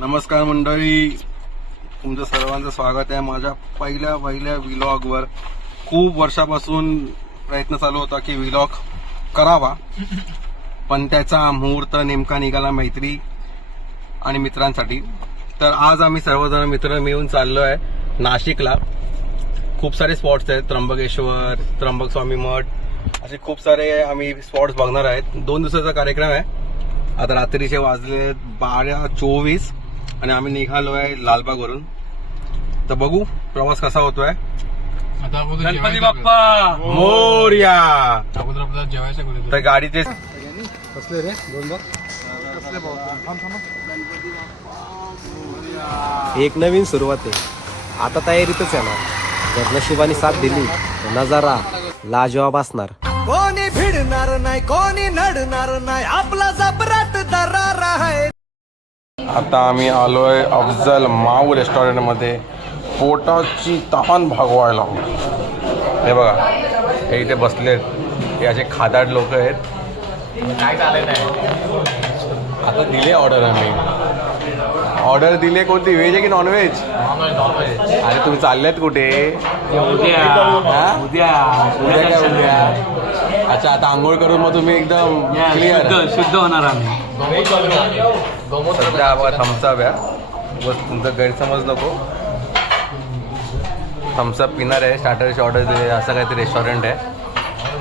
नमस्कार मंडळी, तुमचं सर्वांचं स्वागत आहे माझ्या पहिल्या व्लॉगवर. खूप वर्षापासून प्रयत्न चालू होता की व्लॉग करावा, पण त्याचा मुहूर्त नेमका निघाला मैत्री आणि मित्रांसाठी. तर आज आम्ही सर्वजण मित्र मिळून चाललो आहे नाशिकला. खूप सारे स्पॉट्स आहेत, त्र्यंबकेश्वर, त्र्यंबक स्वामी मठ, असे खूप सारे आम्ही स्पॉट्स बघणार आहेत. 2 दिवसाचा कार्यक्रम आहे. आता रात्रीचे वाजले 12:24 आणि आम्ही निघालो आहे लालबागवरून. तर बघू प्रवास कसा होतोय. गणपती बाप्पा मोरया. अगोदर जेवायचं तर गाडीचे कसले रे एक नवीन सुरुवात आहे. आता तयारीतच येणार. जर नशिबाने साथ दिली तर नजारा लाजवाब असणार. कोणी भिडणार नाही, कोणी नडणार नाही, आपला जबराट दरार आहे. आता आम्ही आलोय अफजल माऊ रेस्टॉरंटमध्ये पोटाची तहान भागवायला. हे बघा, हे इथे बसलेत, हे असे खादाड लोक आहेत. काय चालेल नाही. आता दिले ऑर्डर दिले. कोणती, व्हेज आहे की नॉनव्हेज? अरे तुम्ही चाललेत कुठे? उद्या अच्छा, आता आंघोळ करून मग तुम्ही एकदम क्लिअर शुद्ध होणार आम्ही. सध्या बघा थम्सअप आहे. बस तुमचा गैरसमज नको. थम्सअप पिणार आहे. स्टार्टरची ऑर्डर दिली, असं काहीतरी रेस्टॉरंट आहे.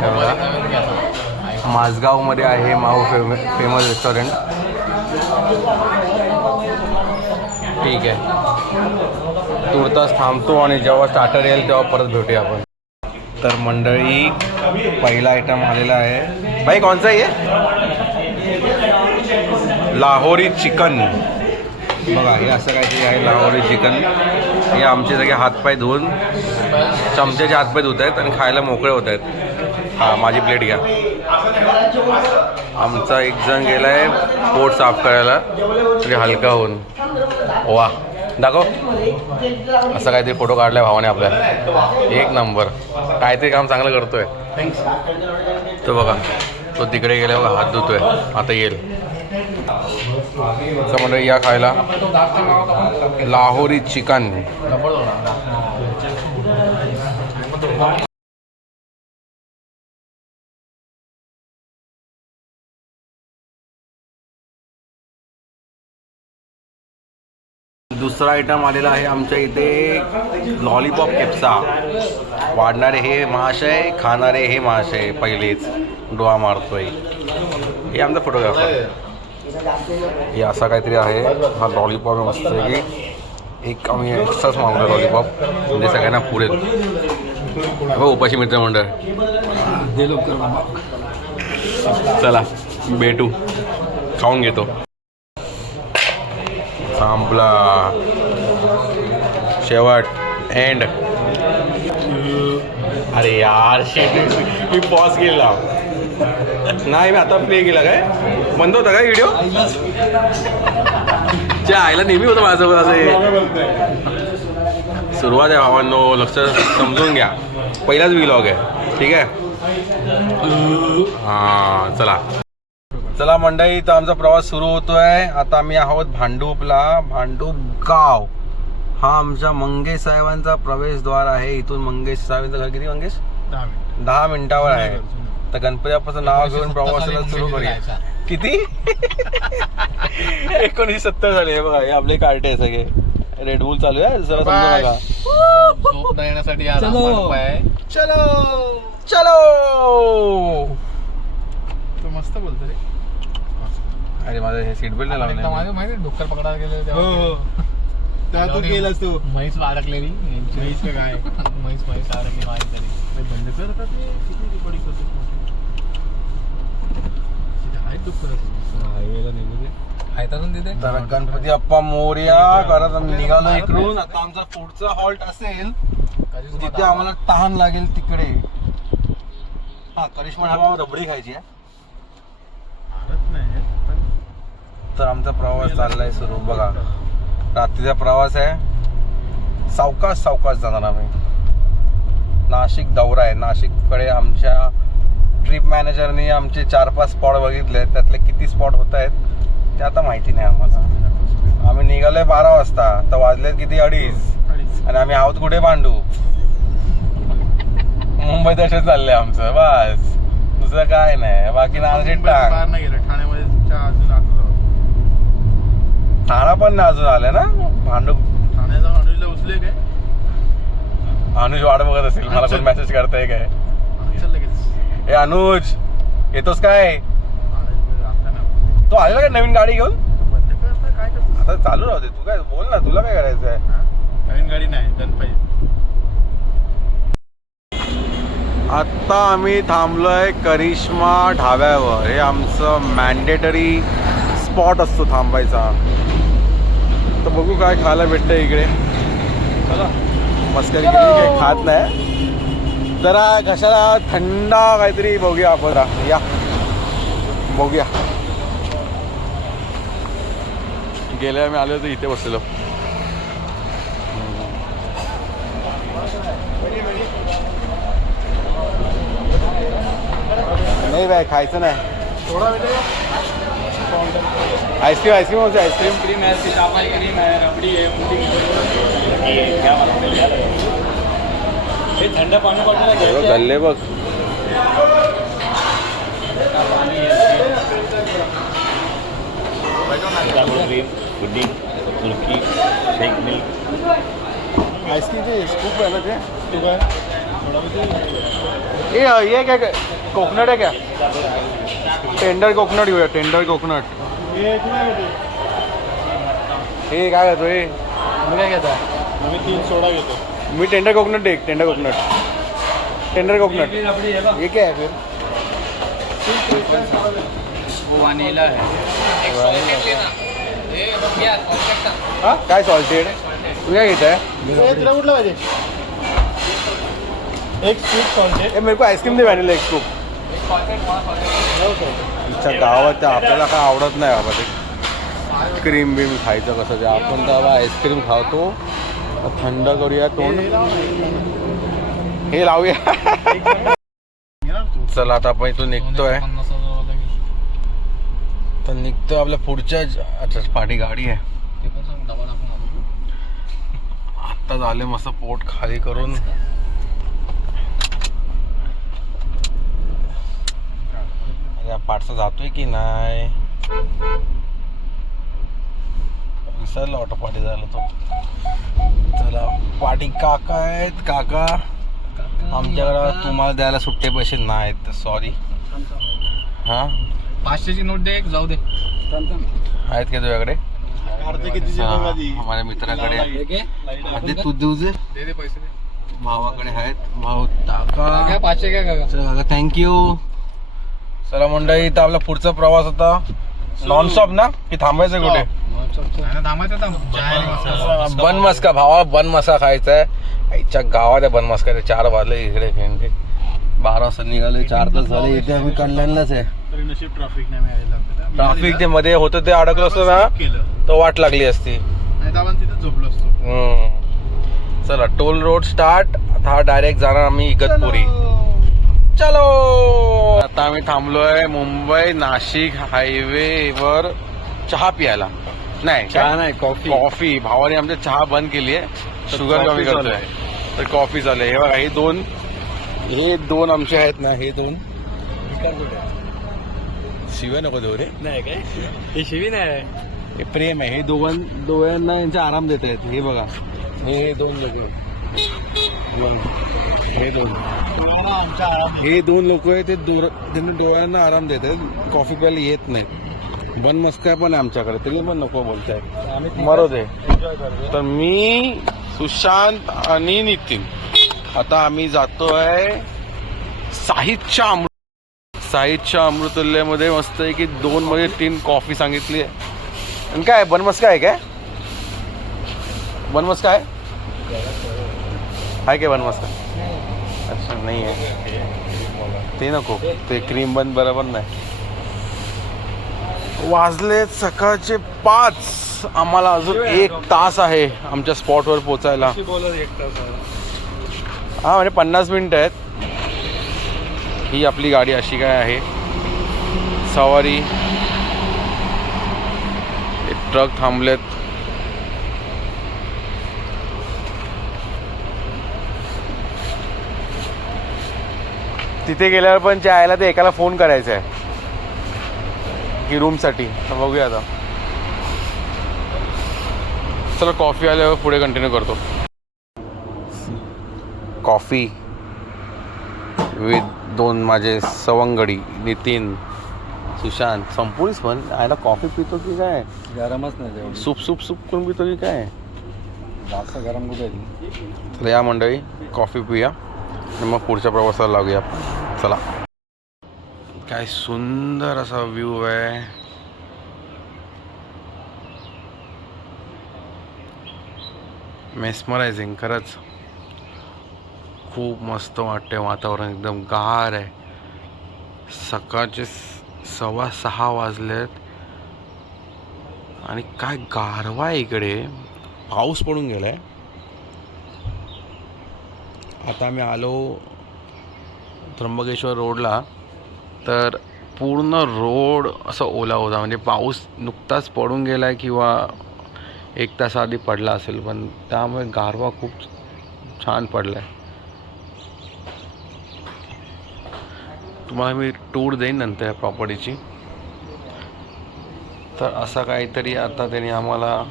हे बघा, माझगावमध्ये आहे माऊ फेमस रेस्टॉरंट. ठीक आहे, तुर्तास थांबतो आणि जेव्हा स्टार्टर येईल तेव्हा परत भेटूया आपण. तर मंडळी, पहिला आयटम आलेला आहे. भाई कोणचा आहे? लाहोरी चिकन. बघा, हे असं काहीतरी आहे लाहोरी चिकन. हे आमचे सगळे हातपाय धुवून चमच्याचे हातपाय धुत आहेत आणि खायला मोकळे होत आहेत. हां, माझी प्लेट घ्या. आमचा एक जण गेला आहे पोट साफ करायला म्हणजे हलका होऊन. वा, दाखव. असं काहीतरी फोटो काढलाय भावाने आपल्या. एक नंबर, काहीतरी काम चांगलं करतोय. तो बघा, तो तिकडे गेला बघा, हात धुतोय. आता येईल. असं म्हणजे या खायला लाहोरी चिकन. दुसरा आयटम आलेला आहे आमच्या इथे लॉलीपॉप केप्सा. वाढणारे हे महाशय, खाणारे हे महाशय. पहिलेच डोळा मारतोय. हे आमचा फोटोग्राफर. हे असा काहीतरी आहे. हा लॉलीपॉप मस्त आहे की एक आम्ही एक्स्ट्राच मागवला लॉलीपॉप, म्हणजे सगळ्यांना पुरेल. हो, उपाशी मित्र मंडळ. चला भेटू, खाऊन घेतो. संपला, शेवट, एंड. अरे यार, मी पॉज केला नाही. मी आता प्ले केला. काय बंद होता काय व्हिडिओ? जे आईला नेहमी होतं माझ्यासोबत असं. सुरुवात आहे भावांनो, लक्ष समजून घ्या. पहिलाच व्लॉग आहे, ठीक आहे. हां, चला मंडळी, तर आमचा प्रवास सुरू होतोय. आता आम्ही आहोत भांडूपला. भांडूप गाव हा आमच्या मंगेश साहेबांचा प्रवेशद्वार आहे. इथून मंगेश साहेबांचं घर किती, मंगेश? 10 मिनिटावर आहे. तर गणपती बाप्पाचं नाव घेऊन प्रवासाला सुरू करूया. किती? 1970 झाले. हे बघा, हे आपले कार्टे आहे सगळे. रेडबुल चालू आहे, जरा समजू नका. झोप येण्यासाठी चलो. तू मस्त बोलतो रे. अरे माझं हे सीट बेल्ट नाही लावलं. माहिती डुक्कर पकडायला गेले तेव्हा तू केलास तू. म्हैस अडकलेली. म्हैस का काय? म्हैस अडकली माझी. बंद करतात ते किती रिकॉर्डिंग करतो. हायवेला निघू दे. तर गणपती बाप्पा मोरया करत आम्ही निघालो इकडून. आता आमचा पुढचा हॉल्ट असेल जिथे आम्हाला तहान लागेल तिकडे. हा, करिश्मा ढाबा रबडी खायची आहे. तर आमचा प्रवास चाललाय सुरू. बघा, रात्रीचा प्रवास आहे. सावकाश जाणार आम्ही. नाशिक दौरा आहे. नाशिककडे आमच्या ट्रिप मॅनेजरने आमचे 4-5 स्पॉट बघितले. त्यातले किती स्पॉट होत आहेत ते आता माहिती नाही आम्हाला. आम्ही निघालोय 12 वाजता तर वाजलेत किती 2:30 आणि आम्ही आहोत कुठे पांडू मुंबई तसेच चाललंय आमचं बस दुसरं काय नाही बाकी नाशिक टाक नाही गेलं ठाण्यामध्ये अजून आता जाऊ ठाणा पण नाही अजून आले ना पांडू ठाण्याला अनुजला उचले काय अनुज वाट बघत असेल मला पण मेसेज करताय काय चल लगेच ए अनुज येतोस काय आता ना तू आलेला का नवीन गाडी घेऊन बंद करता काय करतो आता चालू राहते तू काय बोल ना तुला काय करायचंय नवीन गाडी नाही गण पाहिजे आत्ता आम्ही थांबलोय करिश्मा ढाब्यावर हे आमचं मॅन्डेटरी स्पॉट असतो थांबायचा तर बघू काय खायला भेटतं इकडे चला मस्करी केली काही खात नाही जरा कशाला थंड काहीतरी बघूया आपण या बघूया गेले आम्ही आलो तर इथे बसलेलो नाही बाय खायचं नाही आईस्क्रीम आईस्क्रीम होते आईस्क्रीम क्रीम है सीताफल क्रीम है रबड़ी है क्या हे थंड पाणी पाठवलं गल्ले बघ पुडिंग तुर्की शेक मिल्क आईस्क्रीम स्कूप आहे ना ते तू काय ये क्या कोकोनट है क्या टेंडर कोकोनट घेऊया टेंडर कोकोनट हे काय घेतो हे मी काय घेता मी 3 सोडा घेतो मी टेंडर कोकोनट एक टेंडर कोकोनट ये क्या है फिर वो वनीला है हाँ काय सॉल्टेड तू क्या घेता है तुला कुठलं पाहिजे एक स्वीट सॉल्टेड मेरे को आईस्क्रीम दे व्हॅनिला एक स्कूप इच्छा गावात आपल्याला काय आवडत नाही बाबा ते क्रीम बीम खायचं कसं ते आपण तर बाबा आईस्क्रीम खातो थंड करूया तोंड हे लावूया चला आता आपण इथून निघतोय तर निघतोय आपल्या पुढच्या अच्छा पाठी गाडी आहे आत्ता झाले मस्त पोट खाली करून पाठचा जातोय की नाही विसरला ऑटो पाठी झाला तो चला पाठी काका आहेत काका आमच्याकडं तुम्हाला द्यायला सुट्टे पैसे नाहीत सॉरी हां 500ची नोट दे एक जाऊ दे आहेत का तुझ्याकडे माझ्या मित्राकडे आधी तू देऊ दे दे पैसे दे भावाकडे आहेत भाऊ टाका 500 काय काका चला काका थँक्यू चला मंडळी इथं आपला पुढचा प्रवास होता नॉनस्टॉप ना की थांबायचं कुठे बन मस्का भावा बन मस्का खायचा आहे आईच्या गावात आहे बन मस्का 4 वाजले इकडे 12 वाजता निघाले 4 तास झाले इथे आम्ही कल्याणलाच आहे ट्रॅफिक नाही मिळालं ट्रॅफिक ते मध्ये होतं ते अडकलं असतं ना तर वाट लागली असती तिथे झोपलो असतो चला टोल रोड स्टार्ट आता हा डायरेक्ट जाणार आम्ही इगतपुरी चलो आता आम्ही थांबलोय मुंबई नाशिक हायवे वर चहा प्यायला नाही चहा नाही कॉफी भावाने आमच्या चहा बंद केली आहे शुगर कमी करतोय तर कॉफी चालू आहे हे बघा हे दोन आमचे आहेत ना हे 2 शिव्या नको देऊ रे नाही काय हे शिवी नाही हे प्रेम आहे हे दोघांना यांचा आराम देत आहेत हे बघा हे 2 लोक हे 2 लोक आहे ते त्यांनी डोळ्यांना आराम देत आहेत कॉफी प्यायला येत नाही बन मस्का पण आहे आमच्याकडे तरी पण नको बोलताय मरो दे तर मी सुशांत आणि नितीन आता आम्ही जातोय साहिदच्या अमृतुल्यमध्ये मस्त आहे की 2 मध्ये 3 कॉफी सांगितली आहे आणि काय बनमस्का आहे काय बनमस्का आहे काय बनमस्का अच्छा नाही आहे ते नको ते क्रीम बन बरोबर नाही वाजले सकाळचे 5 आम्हाला अजून 1 तास आहे आमच्या स्पॉटवर पोचायला हा म्हणजे 50 मिनिटं आहेत ही आपली गाडी अशी काय आहे सवारी ट्रक थांबलेत तिथे गेल्यावर पण आयला ते एकाला फोन करायचा आहे की रूमसाठी. बघूया आता. चला कॉफी आल्यावर पुढे कंटिन्यू करतो. कॉफी विथ 2 माझे सवंगडी नितीन सुशांत. संपूर्णच पण आयला कॉफी पितो की काय? गरमच नाही सूप सूप सूप करून पितो की काय? जास्त गरम कुठे. तर या मंडळी कॉफी पिऊया आणि मग पुढच्या प्रवासाला लागूया आपण. चला. काय सुंदर असा व्ह्यू आहे. मेस्मरायझिंग खरंच. खूप मस्त वाटते. वातावरण एकदम गार आहे. सकाळचे 6:15 वाजलेत आणि काय गारवा आहे इकडे. पाऊस पडून गेलाय. आता आम्ही आलो त्र्यंबकेश्वर रोडला, तर पूर्ण रोड असं ओला होता. म्हणजे पाऊस नुकताच पडून गेलाय किंवा 1 तास आधी पडला असेल, पण त्यामुळे गारवा खूप छान पडलाय. तुम्हाला मी टूर देईन नंतर या प्रॉपर्टीची. तर असा काहीतरी आता त्यांनी आम्हाला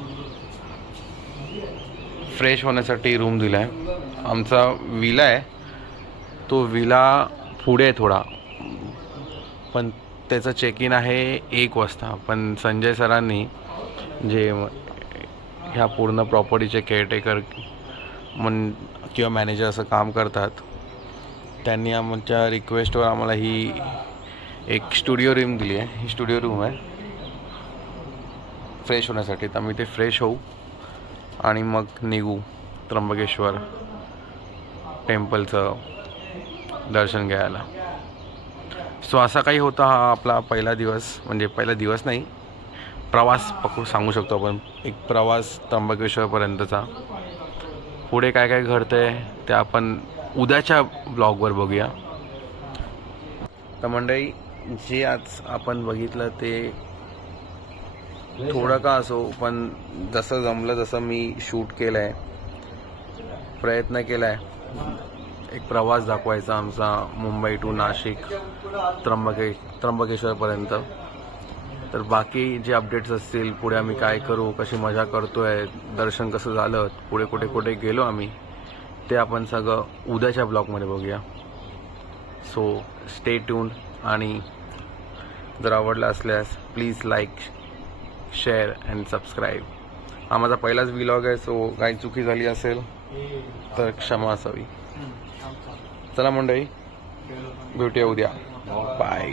फ्रेश होण्यासाठी रूम दिला आहे. आमचा विला आहे, तो विला पुढे आहे थोडा, पण त्याचं चेक इन आहे 1 वाजता. पण संजय सरांनी, जे ह्या पूर्ण प्रॉपर्टीचे केअरटेकर किंवा मॅनेजर असं काम करतात, त्यांनी आमच्या रिक्वेस्टवर आम्हाला ही एक स्टुडिओ रूम दिली आहे. ही स्टुडिओ रूम आहे फ्रेश होण्यासाठी. तर आम्ही ते फ्रेश होऊ आणि मग निघू त्र्यंबकेश्वर टेम्पलचं दर्शन घ्यायला. सो असा काही होता हा आपला पहिला दिवस. म्हणजे पहिला दिवस नाही, प्रवास सांगू शकतो आपण. एक प्रवास त्र्यंबकेश्वरपर्यंतचा. पुढे काय काय घडतं आहे ते आपण उद्याच्या ब्लॉगवर बघूया. तर मंडळी, जे आज आपण बघितलं ते थोडं का असो, पण जसं जमलं तसं मी शूट केलं आहे, प्रयत्न केला आहे एक प्रवास दाखवायचा आमचा मुंबई टू नाशिक त्र्यंबकेश्वरपर्यंत. तर बाकी जे अपडेट्स असतील, पुढे आम्ही काय करू, कशी मजा करतो आहे, दर्शन कसं झालं, पुढे कुठे कुठे गेलो आम्ही, ते आपण सगळं उद्याच्या ब्लॉगमध्ये बघूया. So stay tune. आणि जर आवडला असल्यास please like, share and subscribe. हा माझा पहिलाच व्लॉग आहे, सो काही चुकी झाली असेल तर क्षमा असावी. चला मंडळी, भेटूया उद्या. बाय.